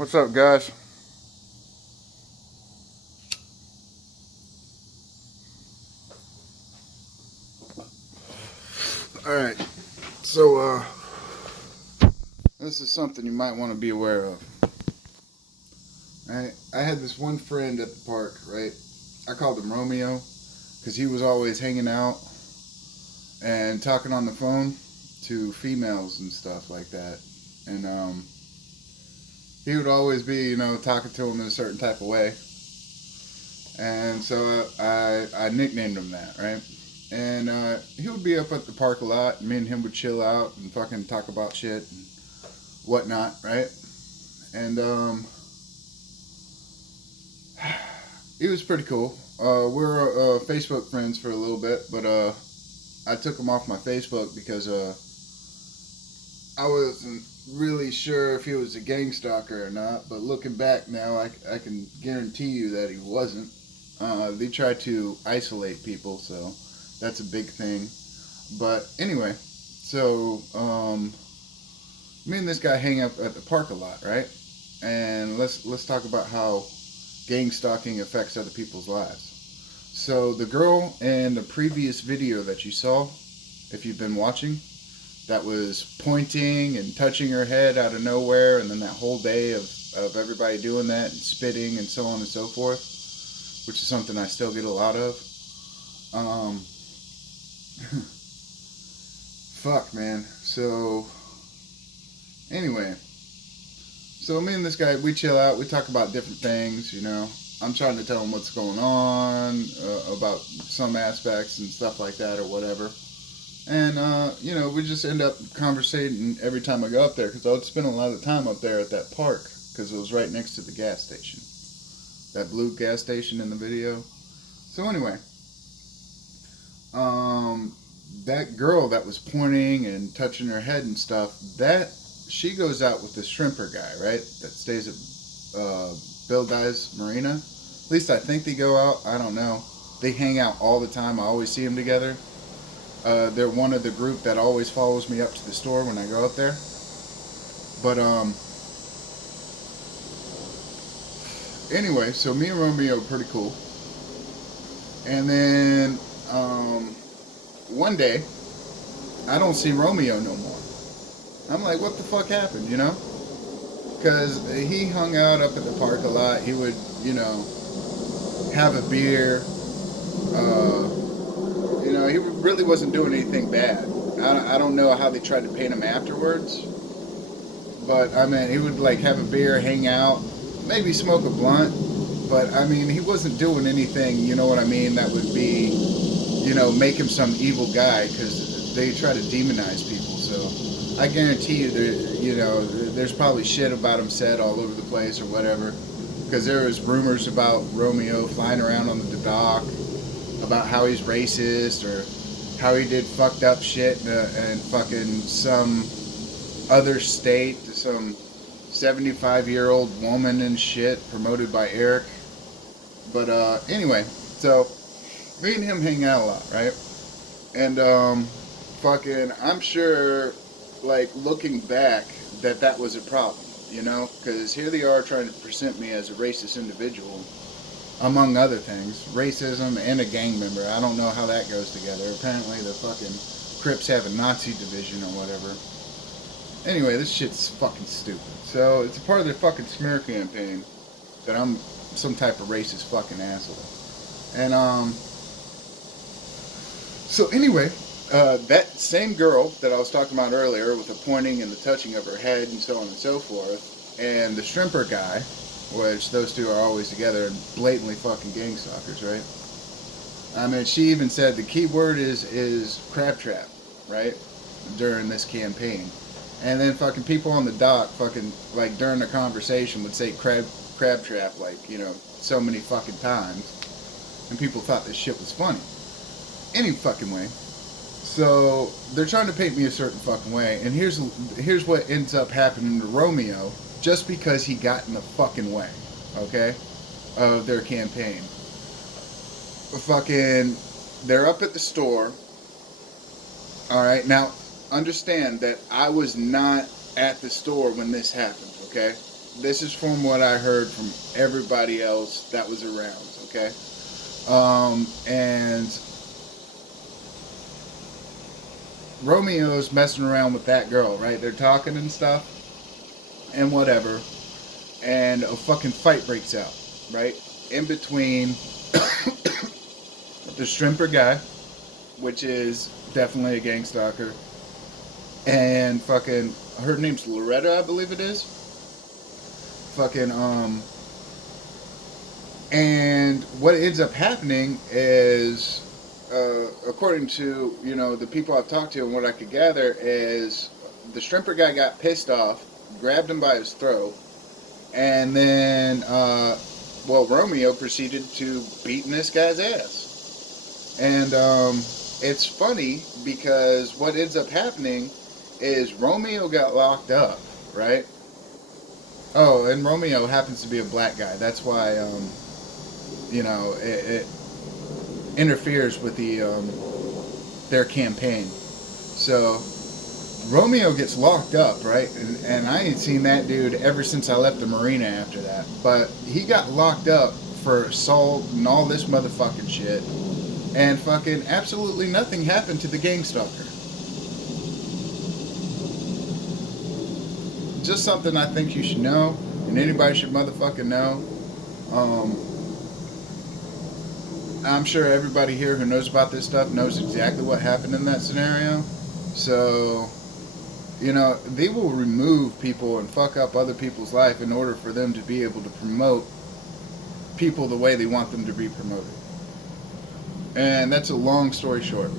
What's up, guys? All right, so this is something you might want to be aware of. Right? I had this one friend at the park, right? I called him Romeo because he was always hanging out and talking on the phone to females and stuff like that. And he would always be, talking to them in a certain type of way. And so I nicknamed him that, right? And he would be up at the park a lot. And me and him would chill out and fucking talk about shit and whatnot, right? And he was pretty cool. We're Facebook friends for a little bit, but I took him off my Facebook because I wasn't really sure if he was a gang stalker or not. But looking back now, I can guarantee you that he wasn't. They try to isolate people, so that's a big thing. But anyway, so me and this guy hang up at the park a lot, right? And let's talk about how gang stalking affects other people's lives. So the girl in the previous video that you saw, if you've been watching, that was pointing and touching her head out of nowhere, and then that whole day of everybody doing that and spitting and so on and so forth, which is something I still get a lot of. Fuck, man. So anyway, so me and this guy, we chill out. We talk about different things, I'm trying to tell him what's going on about some aspects and stuff like that or whatever. And, we just end up conversating every time I go up there because I would spend a lot of time up there at that park because it was right next to the gas station. That blue gas station in the video. So anyway, that girl that was pointing and touching her head and stuff, she goes out with this shrimper guy, right? That stays at Bill Dye's Marina. At least I think they go out. I don't know. They hang out all the time. I always see them together. They're one of the group that always follows me up to the store when I go up there. But anyway, so me and Romeo are pretty cool. And then one day, I don't see Romeo no more. I'm like, what the fuck happened, Because he hung out up at the park a lot. He would, have a beer. He really wasn't doing anything bad. I don't know how they tried to paint him afterwards. But, I mean, he would, have a beer, hang out, maybe smoke a blunt. But, I mean, he wasn't doing anything, you know what I mean, that would be, make him some evil guy. Because they try to demonize people, so I guarantee you, there's probably shit about him said all over the place or whatever. Because there was rumors about Romeo flying around on the dock, about how he's racist or how he did fucked up shit and fucking some other state to some 75-year-old woman and shit promoted by Eric. But anyway, so me and him hang out a lot, right? And fucking, I'm sure, looking back, that was a problem, because here they are trying to present me as a racist individual, among other things, racism and a gang member. I don't know how that goes together. Apparently the fucking Crips have a Nazi division or whatever. Anyway, this shit's fucking stupid. So it's a part of their fucking smear campaign that I'm some type of racist fucking asshole. And so anyway, that same girl that I was talking about earlier with the pointing and the touching of her head and so on and so forth, and the shrimper guy, which those two are always together and blatantly fucking gang stalkers, right? I mean, she even said the key word is crab trap, right? During this campaign. And then fucking people on the dock fucking, during the conversation would say crab trap, so many fucking times. And people thought this shit was funny. Any fucking way. So, they're trying to paint me a certain fucking way. And here's what ends up happening to Romeo just because he got in the fucking way, okay, of their campaign. Fucking, they're up at the store. Alright, now, understand that I was not at the store when this happened, okay? This is from what I heard from everybody else that was around. Okay, and Romeo's messing around with that girl, right? They're talking and stuff and whatever, and a fucking fight breaks out, right? In between the stripper guy, which is definitely a gang stalker, and fucking her name's Loretta, I believe it is. Fucking and what ends up happening is, according to the people I've talked to and what I could gather, is the stripper guy got pissed off, grabbed him by his throat, and then Romeo proceeded to beating this guy's ass. And it's funny because what ends up happening is Romeo got locked up, right? Oh, and Romeo happens to be a black guy. That's why it interferes with their campaign. So Romeo gets locked up, right? And I ain't seen that dude ever since I left the marina after that. But he got locked up for assault and all this motherfucking shit. And fucking absolutely nothing happened to the gang stalker. Just something I think you should know, and anybody should motherfucking know. I'm sure everybody here who knows about this stuff knows exactly what happened in that scenario. So, they will remove people and fuck up other people's life in order for them to be able to promote people the way they want them to be promoted. And that's a long story short.